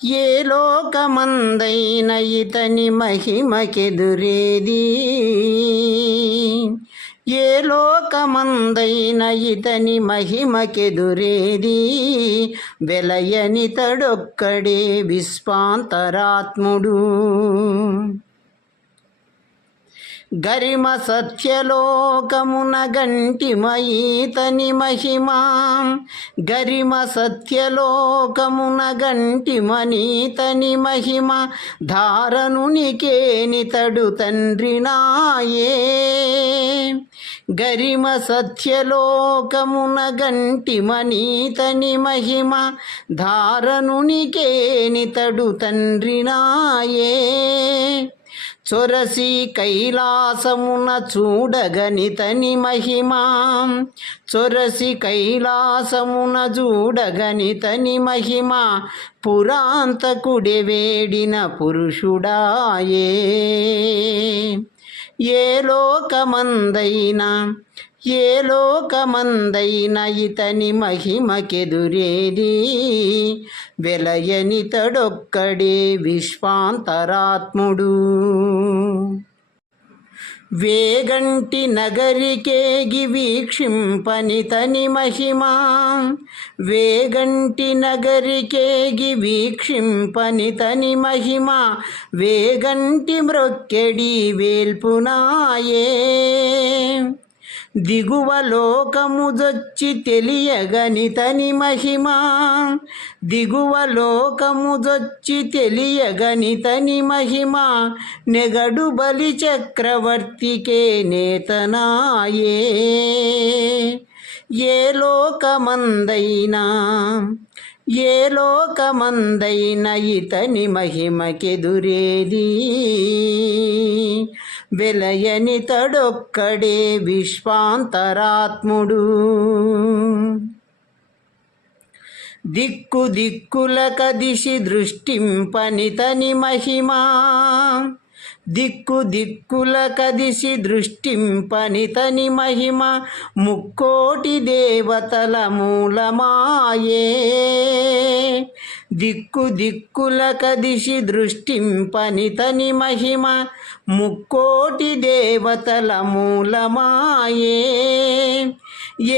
ఏ లోకమందైన ఇతని మహిమకెదురేది, ఏ లోకమందైన ఇతని మహిమకెదురేది, వెలయనితడొక్కడే విశ్వాంతరాత్ముడు. గరిమ సత్యలోకమున గంటిమయీతని మహిమ, గరిమ సత్యలోకమున గంటిమనీతని మహిమ, ధారణునికేనితడు తండ్రినాయే. గరిమ సత్యలోకమున గంటిమనీతని మహిమ, ధారణునికేనితడు తండ్రినాయే. చొరసి కైలాసమున చూడగనితని మహిమ, చొరసి కైలాసమున చూడగనితని మహిమ, పురాంతకుడే వేడిన పురుషుడాయే. ఏ లోకమందైనా, ఏ లోకమందైన ఇతని మహిమకెదురేది, వెలయనితడొక్కడే విశ్వాంతరాత్ముడు. వేగంటి నగరికేగి వీక్షింపనితని మహిమ, వేగంటి నగరికేగి వీక్షింపనితని మహిమ, వేగంటి మ్రొక్కెడి వేల్పునాయే. దిగువ లోకముజొచ్చి తెలియగనితని మహిమ, దిగువ లోకముజొచ్చి తెలియగనితని మహిమ, నెగడు బలి చక్రవర్తికే నేతనాయే. ఏ లోకమందైనా, ఏ లోకమందైన ఇతని మహిమకెదురేది, వెలయనితడొక్కడే విశ్వాంతరాత్ముడు. దిక్కు దిక్కుల కదిసి దృష్టింపనితని మహిమ, దిక్కు దిక్కుల కదిసి దృష్టింపనితని మహిమ, ముక్కోటి దేవతల మూలమాయే. దిక్కు దిక్కుల కదిసి దృష్టింపనితని మహిమ, ముక్కోటి దేవతల మూలమాయే.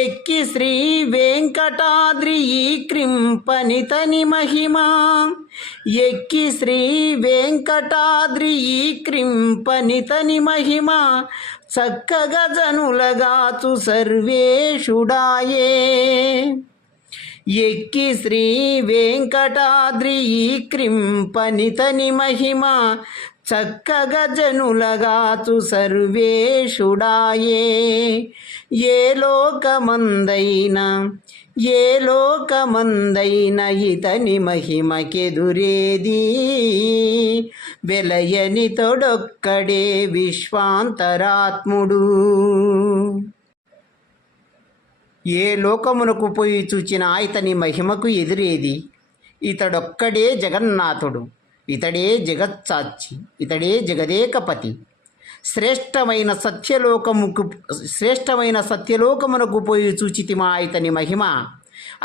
ఎక్కి శ్రీ వెంకటాద్రి ఈ క్రింపనితని మహిమ, ఎక్కి శ్రీ వెంకటాద్రి ఈ క్రింపనితని మహిమ, చక్కగా జనులగాచు సర్వేషుడాయే. ఎక్కి శ్రీ వెంకటాద్రి ఈ క్రింపనితని మహిమ, చక్కగా జనులగాచు సర్వేషుడాయే. ఏ లోకమందైనా, ఏ లోకమందైన ఇతని మహిమకెదురేది, వెలయనితడొక్కడే విశ్వాంతరాత్ముడు. ఏ లోకమునకు పోయి చూచిన ఇతని మహిమకు ఎదురేది, ఇతడొక్కడే జగన్నాథుడు, ఇతడే జగత్సాక్షి, ఇతడే జగదేకపతి. శ్రేష్టమైన సత్యలోకమునకు పోయి చూచితిమా ఇతని మహిమ,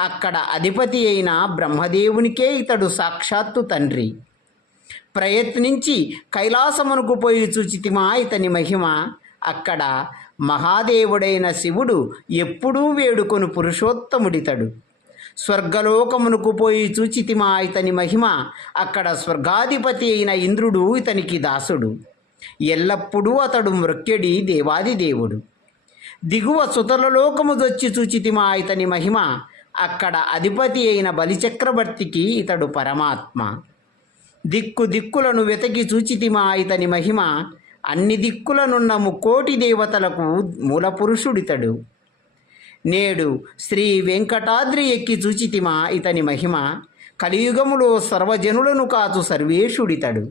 అక్కడ అధిపతి అయిన బ్రహ్మదేవునికే ఇతడు సాక్షాత్తు తండ్రి. ప్రయత్నించి కైలాసమునకు పోయి చూచితిమా ఇతని మహిమ, అక్కడ మహాదేవుడైన శివుడు ఎప్పుడూ వేడుకొను పురుషోత్తముడితడు. స్వర్గలోకమునకు పోయి చూచితిమా ఇతని మహిమ, అక్కడ స్వర్గాధిపతి అయిన ఇంద్రుడు ఇతనికి దాసుడు. ఎల్లప్పుడూ అతడు మృక్కెడి దేవాదిదేవుడు. దిగువ సుతలలోకముదొచ్చి చూచితిమా ఇతని మహిమ, అక్కడ అధిపతి అయిన బలిచక్రవర్తికి ఇతడు పరమాత్మ. దిక్కు దిక్కులను వెతకి చూచితిమా ఇతని మహిమ, అన్ని దిక్కులనున్న ముక్కోటి దేవతలకు మూలపురుషుడితడు. నేడు శ్రీ వెంకటాద్రి ఎక్కి చూచితిమా ఇతని మహిమ, కలియుగములో సర్వజనులను కాచు సర్వేషుడితడు.